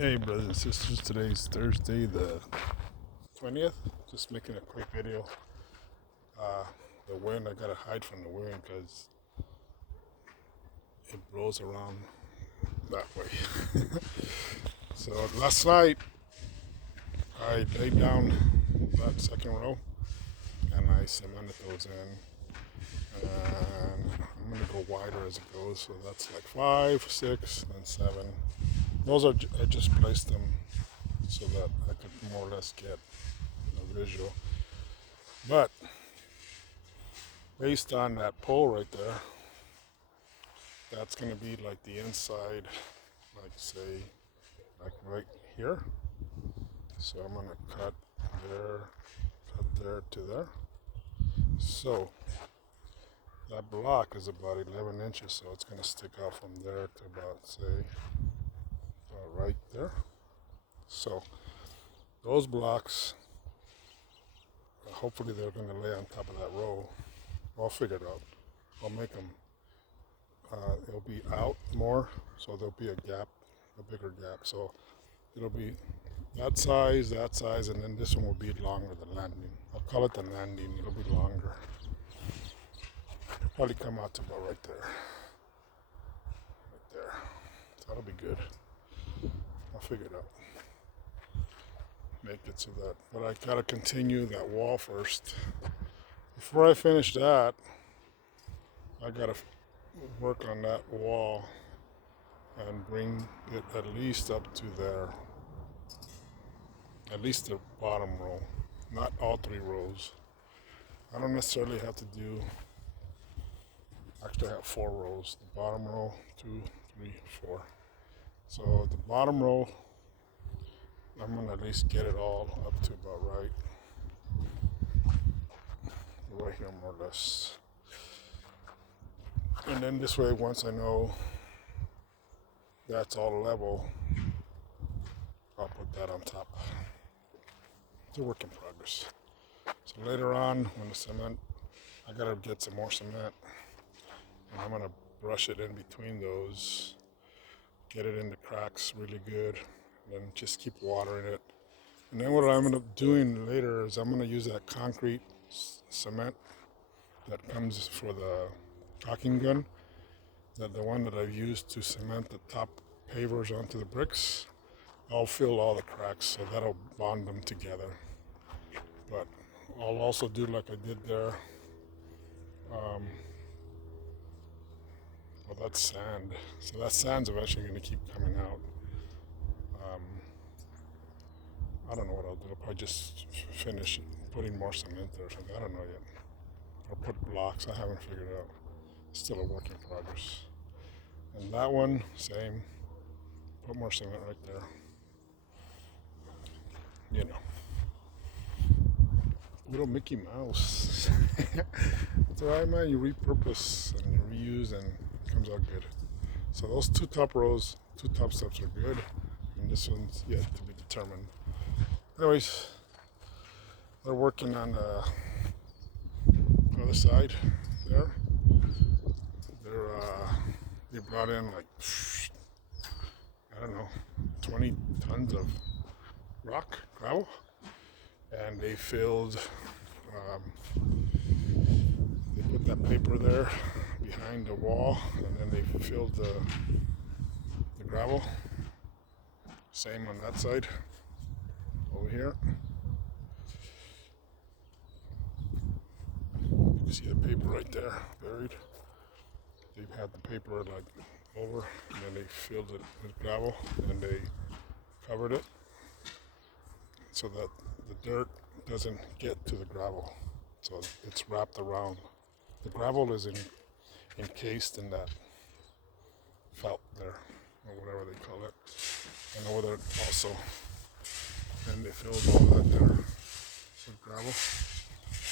Hey brothers and sisters, today's Thursday the 20th. Just making a quick video. Uh, the wind, I gotta hide from the wind because it blows around that way. So last night I laid down that second row and I cemented those in. And I'm gonna go wider as it goes. So that's like 5, 6, and 7. Those are, I just placed them so that I could more or less get a visual. But based on that pole right there, that's going to be like the inside, like say, like right here. So I'm going to cut there to there. So that block is about 11 inches, so it's going to stick out from there to about, say, right there. So those blocks, hopefully they're going to lay on top of that row. I'll figure it out. I'll make them, it'll be out more, so there'll be a gap, a bigger gap. So it'll be that size, and then this one will be longer, the landing. I'll call it the landing, it'll be longer. It'll probably come out to about right there. Right there. So that'll be good. I'll figure it out. Make it so that, but I gotta continue that wall first. Before I finish that, I gotta work on that wall and bring it at least up to there. At least the bottom row, not all 3 rows. I don't necessarily have to do, actually I have 4 rows. The bottom row, 2, 3, 4. So the bottom row, I'm gonna at least get it all up to about right here more or less. And then this way, once I know that's all level, I'll put that on top. It's a work in progress. So later on, when the cement, I gotta get some more cement, and I'm gonna brush it in between those, get it in the cracks really good, and then just keep watering it. And then what I'm gonna doing later is I'm gonna use that concrete cement that comes for the caulking gun, the one that I've used to cement the top pavers onto the bricks. I'll fill all the cracks, so that'll bond them together. But I'll also do like I did there. Well, that's sand. So that sand's eventually going to keep coming out. I don't know what I'll do. I'll probably just finish putting more cement there or something. I don't know yet. Or put blocks. I haven't figured it out. It's still a work in progress. And that one, same. Put more cement right there. You know. Little Mickey Mouse. It's alright, man. You repurpose and you reuse and it comes out good. So those 2 top rows, 2 top steps are good. And this one's yet to be determined. Anyways, they're working on the other side there. They brought in like, I don't know, 20 tons of rock, gravel, and they filled, they put that paper there behind the wall, and then they filled the gravel. Same on that side, over here. You can see the paper right there, buried. They had the paper like over, and then they filled it with gravel, and they covered it so that the dirt doesn't get to the gravel. So it's wrapped around. The gravel is encased in that felt there, or whatever they call it. And over there also. And they filled all that there with gravel.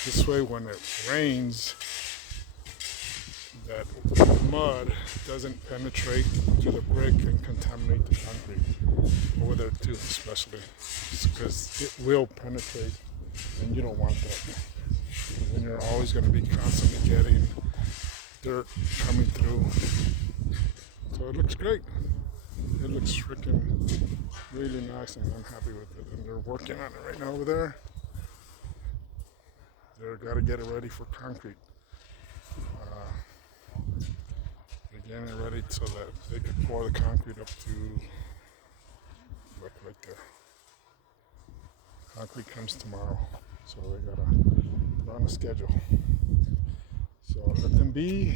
This way, when it rains, that mud doesn't penetrate to the brick and contaminate the concrete. Over there too, especially. Because it will penetrate, and you don't want that. And you're always going to be constantly getting dirt coming through. So it looks great. It looks looks freaking really nice, and I'm happy with it. And they're working on it right now over there. They're got to get it ready for concrete. They're getting it ready so that they can pour the concrete up to, look right there. Concrete comes tomorrow, so they gotta put on a schedule. So let them be,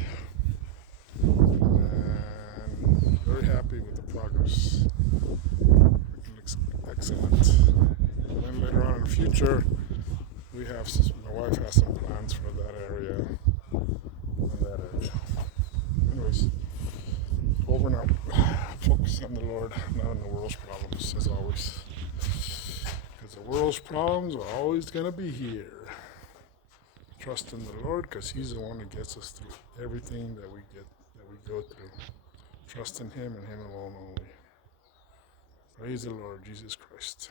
and very happy with the progress. It looks excellent. And then later on in the future, my wife has some plans for that area. Anyways, over and out. Focus on the Lord, not on the world's problems, as always. Because the world's problems are always going to be here. Trust in the Lord, because He's the one that gets us through everything that we go through. Trust in Him and Him alone only. Praise the Lord Jesus Christ.